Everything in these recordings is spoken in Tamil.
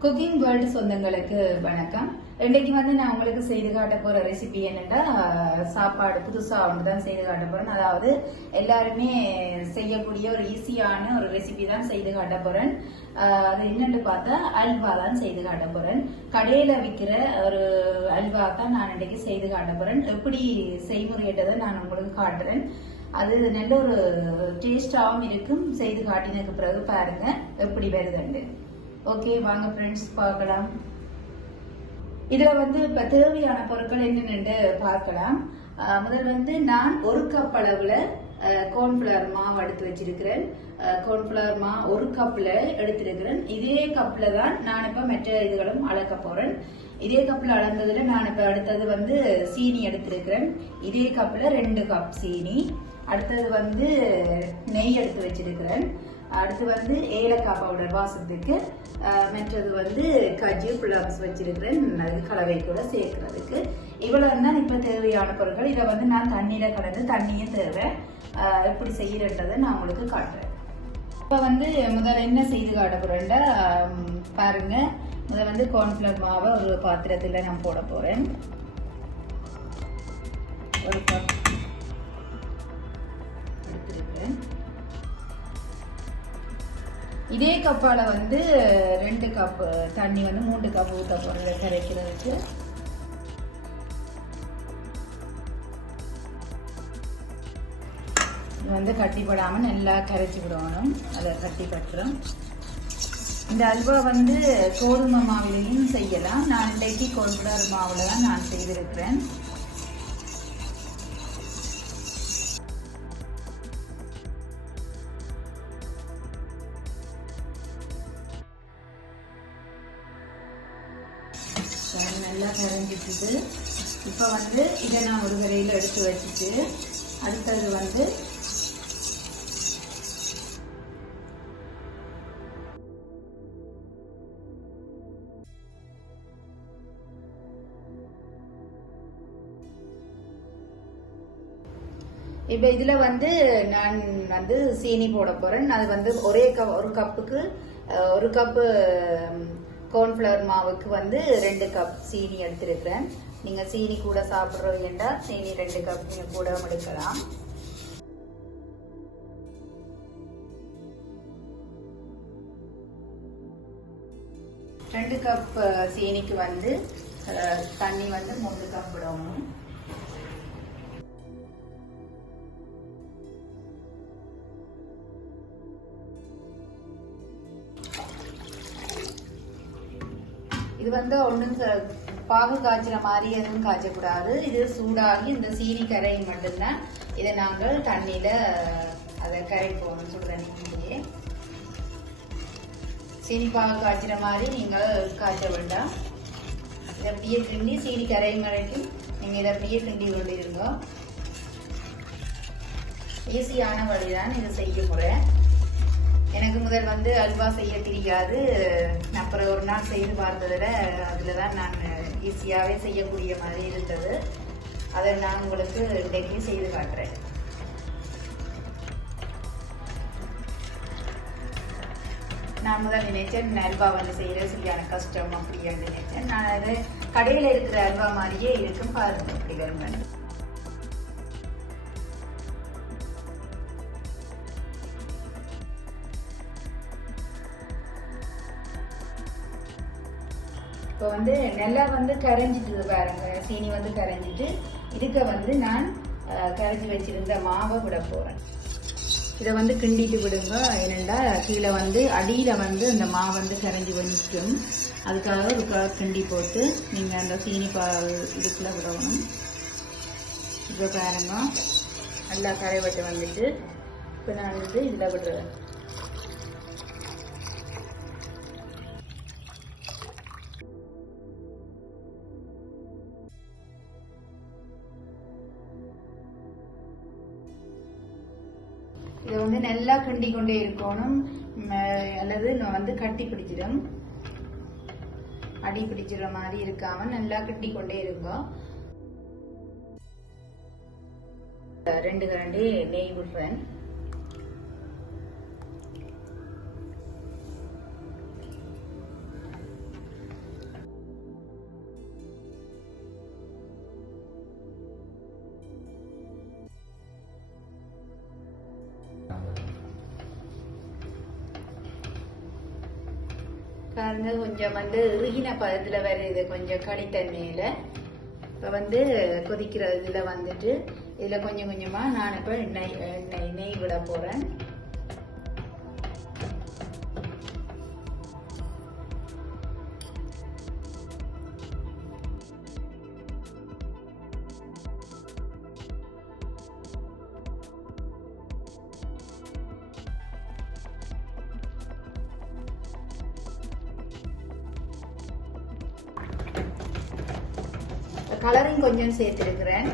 குக்கிங் வேர்ல்டு சொந்தங்களுக்கு வணக்கம். இன்னைக்கு நான் உங்களுக்கு செய்து காட்ட போற ரெசிபி என்னன்னா சாப்பாடு புதுசா ஒன்றுதான் செய்து காட்ட போறேன். அதாவது எல்லாருமே செய்யக்கூடிய ஒரு ஈஸியான ஒரு ரெசிபி தான் செய்து காட்ட போறேன். அது என்னன்னு பார்த்தா அல்வா தான் செய்து காட்ட போறேன். கடையில விற்கிற ஒரு அல்வா தான் நான் இன்னைக்கு செய்து காட்ட போறேன். எப்படி செய்முறையிட்டதை நான் உங்களுக்கு காட்டுறேன். அது நல்ல ஒரு டேஸ்டாகவும் இருக்கும். செய்து காட்டினதுக்கு பிறகு பாருங்க எப்படி வருதுண்டு. ஓகே, வாங்க ஃப்ரெண்ட்ஸ் பார்க்கலாம். இதுல இப்ப தேவையான பொருட்கள் என்னென்னு பார்க்கலாம். முதல் நான் ஒரு கப் அளவுல கார்ன்ஃபிளவர் மாவு எடுத்து வச்சிருக்கிறேன். கார்ன்ஃபிளவர் மாவு ஒரு கப்ல எடுத்திருக்கிறேன். இதே கப்ல தான் நான் இப்ப மற்ற இதுகளும் அளக்க போறேன். இதே கப்ல அளந்ததுல நான் இப்ப அடுத்தது சீனி எடுத்திருக்கிறேன். இதே கப்ல 2 கப் சீனி. அடுத்தது நெய் எடுத்து வச்சிருக்கிறேன். அடுத்து ஏலக்காய் பவுடர் வாசத்துக்கு. மற்றது கஜு பிளாப்ஸ் வச்சிருக்கிறேன். அது கலவை கூட சேர்க்கறதுக்கு. இவ்வளவு தான் இப்ப தேவையான பொருட்கள். இதை நான் தண்ணியில கலந்து தண்ணியும் தேவை. எப்படி செய்யறதை நான் உங்களுக்கு காட்டுறேன். இப்ப முதல்ல என்ன செய்து காட்ட போறேன்டா பாருங்க. முதல்ல கார்ன்ஃபிளவர் மாவை ஒரு பாத்திரத்துல நான் போட போறேன். ஒரு கப் எடுத்திருக்கிறேன். இதே கப்பால 2 கப் தண்ணி 3 கப் ஊத்த போறது கரைக்கிறதுக்கு. இது கட்டிப்படாம நல்லா கரைச்சி விடணும். அதை கட்டி பட்டுரும். இந்த அல்வா கோதுமை மாவிலையும் செய்யலாம். நான் இன்றைக்கு கார்ன்ஃபிளவர் மாவுல தான் நான் செய்திருக்கிறேன். நல்லா கரைஞ்சிட்டு இப்ப இதை நான் ஒரு கரையில எடுத்து வச்சுட்டு அடுத்தது இப்ப இதுல நான் சீனி போட போறேன். அது ஒரு கப்புக்கு ஒரு கப்பு கார்ன்ஃபிளவர் மாவுக்கு 2 கப் சீனி எடுத்திருக்கிறேன். நீங்க சீனி கூட சாப்பிடுறீங்கன்னா சீனி 2 கப் நீங்க கூட எடுக்கலாம். ரெண்டு கப் சீனிக்கு தண்ணி 3 கப் விடணும். இது ஒன்றும் பாகு காய்ச்சிற மாதிரி எதுவும் காய்ச்சக்கூடாது. இது சூடாகி இந்த சீனி கரையும் மட்டும்தான். இதை நாங்கள் தண்ணியில அதை கரைப்போம். சுடு தண்ணியே சீனி பாகு காய்ச்சிற மாதிரி நீங்கள் காய்ச்ச வேண்டாம். இதை அப்படியே கிண்டி சீனி கரையும் வரைக்கும் நீங்க இதை அப்படியே கிண்டி கொண்டிருங்க. ஈஸியான வழிதான் இதை செய்ய போறேன். எனக்கு முதல் அல்வா செய்ய தெரியாது. அப்புறம் ஒரு நாள் செய்து பார்த்ததுல அதுலதான் நான் ஈஸியாவே செய்யக்கூடிய மாதிரி இருந்தது. அதை நான் உங்களுக்கு இன்றைக்கு செய்து காட்டுறேன். நான் முதல் நினைச்சேன் அல்வா செய்யற சரியான கஷ்டம் அப்படின்னு நினைச்சேன். நான் அது கடையில இருக்கிற அல்வா மாதிரியே இருக்கும். பாருங்க அப்படி வரும். இப்போ நல்லா கரைஞ்சிட்டு பாருங்க. சீனி கரைஞ்சிட்டு இதுக்கு நான் கரைச்சி வச்சிருந்த மாவை விட போறேன். இதை கிண்டிட்டு விடுங்க. ஏனென்றா கீழே அடியில இந்த மாவு கரைஞ்சி நிற்கும். அதுக்காக ஒரு கிண்டி போட்டு நீங்க அந்த சீனி இதுக்குள்ள விடணும். இப்போ பாருங்க நல்லா கரைவட்டு இப்போ நான் இதுல விடுறேன். இதை நல்லா கிண்டி கொண்டே இருக்கணும். அல்லது கட்டி பிடிச்சிடும். அடி பிடிச்சிட மாதிரி இருக்காம நல்லா கிண்டி கொண்டே இருக்கும். 2 கரண்டி நெய் விடுறேன். வந்து கொஞ்சம் வந்து இறுகின பதத்துல வருது, கொஞ்சம் கடித்தன்மையில. இப்போ வந்து கொதிக்கிற இதுல வந்துட்டு இதுல கொஞ்சம் கொஞ்சமா நான் இப்போ நெய் விட போறேன். கலரிங் கொஞ்சம் சேர்த்திருக்கிறேன்.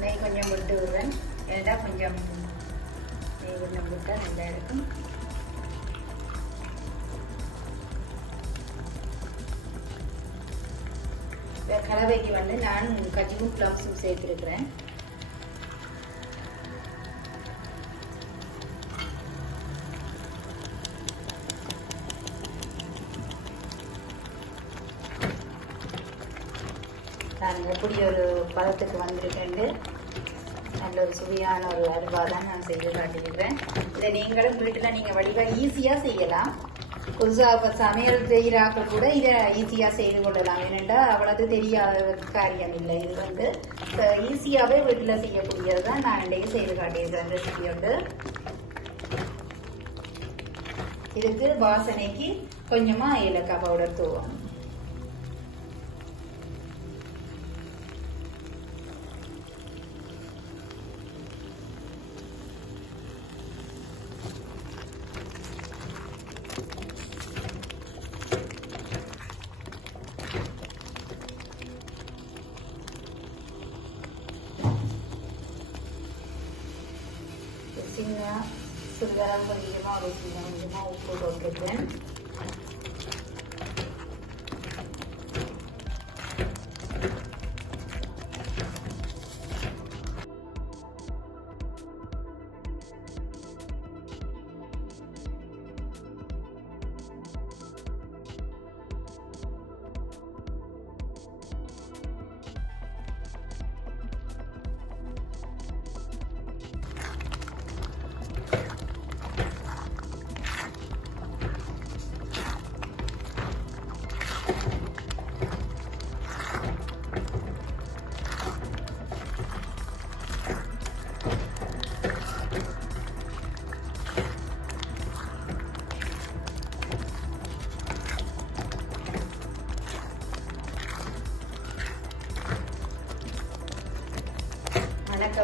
நெய் கொஞ்சம் விட்டு விடுறேன், ஏன்னா கொஞ்சம் நெய் கொஞ்சம் விட்டா நல்லா இருக்கும். கலவைக்கு வந்து நான் கஜுவும் பிளம்ஸும் சேர்த்திருக்கிறேன். நான் எப்படி ஒரு பதத்துக்கு வந்திருக்கேன், நல்ல ஒரு சுவையான ஒரு அல்வா தான் நான் செய்து காட்டியிருக்கிறேன். இதை நீங்களும் வீட்டில் நீங்கள் வடிவாக ஈஸியாக செய்யலாம். புதுசாக சமையல் செய்கிறாக்க கூட இதை ஈஸியாக செய்து கொள்ளலாம். ஏனென்றா அவ்வளவு தெரியாத காரியம் இல்லை. இது வந்து ஈஸியாகவே வீட்டில் செய்யக்கூடியது தான் நான் இன்றைக்கு செய்து காட்டியிருக்கிறேன் ரெசிபி வந்து. இதுக்கு வாசனைக்கு கொஞ்சமாக ஏலக்காய் பவுடர் தூவும். சின்ன சிறிதளவு கொஞ்சமாக ஒரு சின்ன கொஞ்சமாக உப்பு போட்டுருக்கேன்.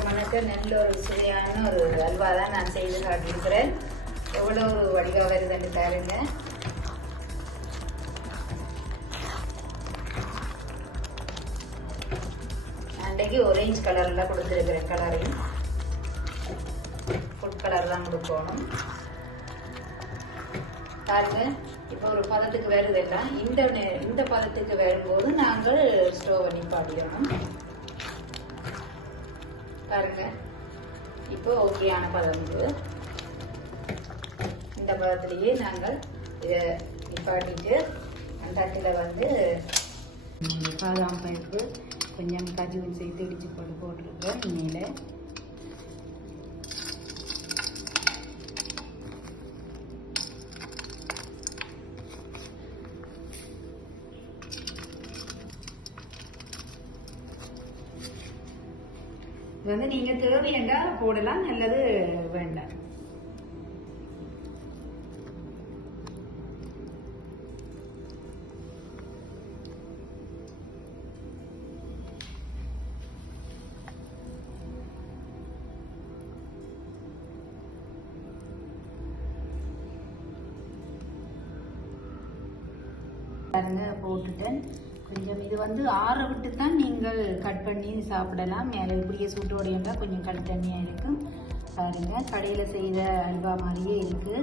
மணக்க நல்ல ஒரு சுவையான ஒரு அல்வா தான் நான் செய்து காட்டியிருக்கிறேன். எவ்வளோ ஒரு வடிவா வருதுன்னு பாருங்க. அன்றைக்கு ஒரேஞ்ச் கலர்ல கொடுத்துருக்கிறேன். கலரையும் ஃபுட் கலர் தான் கொடுக்கணும் பாருங்க. இப்போ ஒரு பதத்துக்கு வருதெல்லாம் இந்த பதத்துக்கு வரும்போது நாங்கள் ஸ்டோவை நிப்பாட்டிடணும் பாருங்க. இப்போ ஓகேயான பதம் இது. இந்த பதத்திலேயே நாங்கள் இதை நிப்பாட்டிட்டு தட்டில் வந்து பாதாம் பருப்பு கொஞ்சம் கஜுவும் சேர்த்து இடிச்சு போட்டுருக்கேன் மேலே. வந்து நீங்க தேவையண்டா போடலாம், நல்லது வேண்டாம். பாருங்க போட்டுட்டேன். கொஞ்சம் இது வந்து ஆற விட்டு தான் நீங்கள் கட் பண்ணி சாப்பிடலாம். மேலே இப்படியே சூட்டோடு இருந்தால் கொஞ்சம் கல் தண்ணியாக இருக்கும். பாருங்க கடையில் செய்த அல்வா மாதிரியே இருக்கு.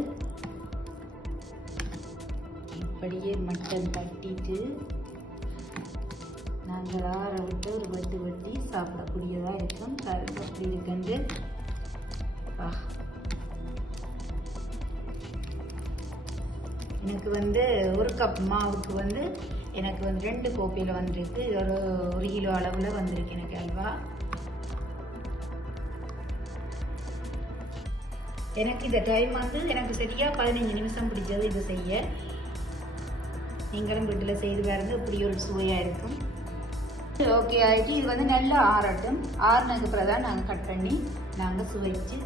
இப்படியே மட்டன் தட்டிட்டு நாங்கள் ஆற விட்டு ஒரு வெட்டி வெட்டி சாப்பிடக்கூடியதாக இருக்கும். பாருங்க அப்படி இருக்குண்டு. எனக்கு வந்து ஒரு கப் மாவுக்கு வந்து எனக்கு வந்து 2 கோப்பையில் வந்துருக்கு. இது ஒரு கிலோ அளவில் வந்திருக்கு எனக்கு அல்வா. எனக்கு இந்த டைம் வந்து எனக்கு சரியாக 15 நிமிஷம் பிடிச்சது இது செய்ய. நீங்களும் வீட்டில் செய்து பாருங்க, இப்படி ஒரு சுவையாக இருக்கும். ஓகே ஆகிட்டு இது வந்து நல்லா ஆறட்டும். ஆறுனதுக்கு பிறகு தான் நாங்கள் கட் பண்ணி நாங்கள் சுவைச்சு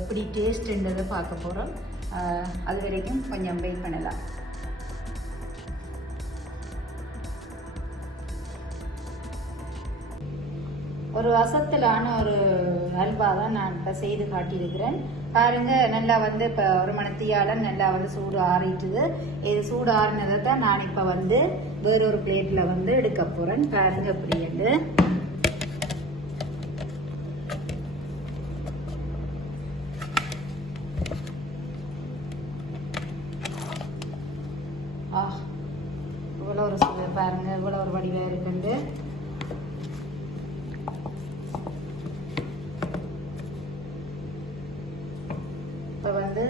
இப்படி டேஸ்ட்டுன்றதை பார்க்க போகிறோம். அது வரைக்கும் கொஞ்சம் வெயிட் பண்ணலாம். ஒரு அசத்தலான ஒரு அல்வா தான் நான் இப்போ செய்து காட்டியிருக்கிறேன். பாருங்க, நல்லா வந்து இப்போ ஒரு மணத்தியால் நல்லா வந்து சூடு ஆறிட்டுது. இது சூடு ஆறினதை தான் நான் இப்போ வந்து வேறொரு பிளேட்டில் வந்து எடுக்க போகிறேன். பாருங்க அப்படின்ட்டு இவ்வளோ ஒரு சுவை பாருங்க, இவ்வளோ ஒரு வடிவாக இருக்குண்டு. இப்போ வந்து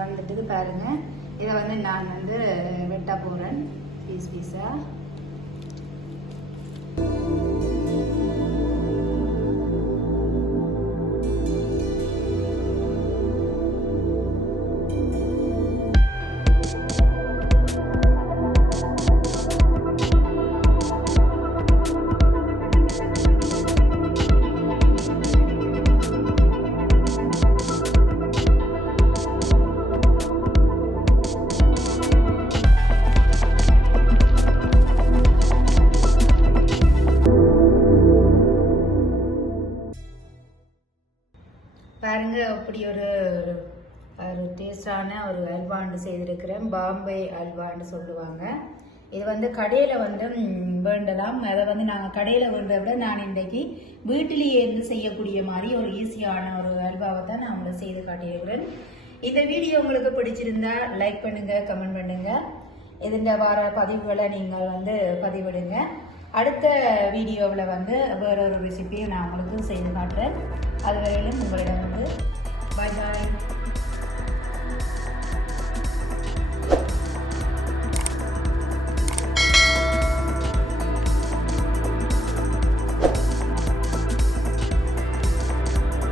வந்துட்டு பாருங்க, இதை வந்து நான் வந்து வெட்ட போகிறேன் பீஸ் பீஸாக. பாருங்க, அப்படி ஒரு டேஸ்டான ஒரு அல்வாண்டு செய்திருக்கிறேன். பாம்பே அல்வான்னு சொல்லுவாங்க. இது வந்து கடையில் வந்து வேண்டலாம். அதை வந்து நாங்கள் கடையில் வேண்டதை விட நான் இன்றைக்கு வீட்டிலேயே இருந்து செய்யக்கூடிய மாதிரி ஒரு ஈஸியான ஒரு அல்வாவை தான் நான் உங்களுக்கு செய்து காட்டியிருக்கிறேன். இந்த வீடியோ உங்களுக்கு பிடிச்சிருந்தா லைக் பண்ணுங்க, கமெண்ட் பண்ணுங்க. இதுண்ட வார பதிவுகளை நீங்கள் வந்து பதிவிடுங்க. அடுத்த வீடியோவில் வந்து வேறொரு ரெசிபியை நான் உங்களுக்கு செய்து காட்டுறேன். அதுவரையிலும் உங்களிடம் வந்து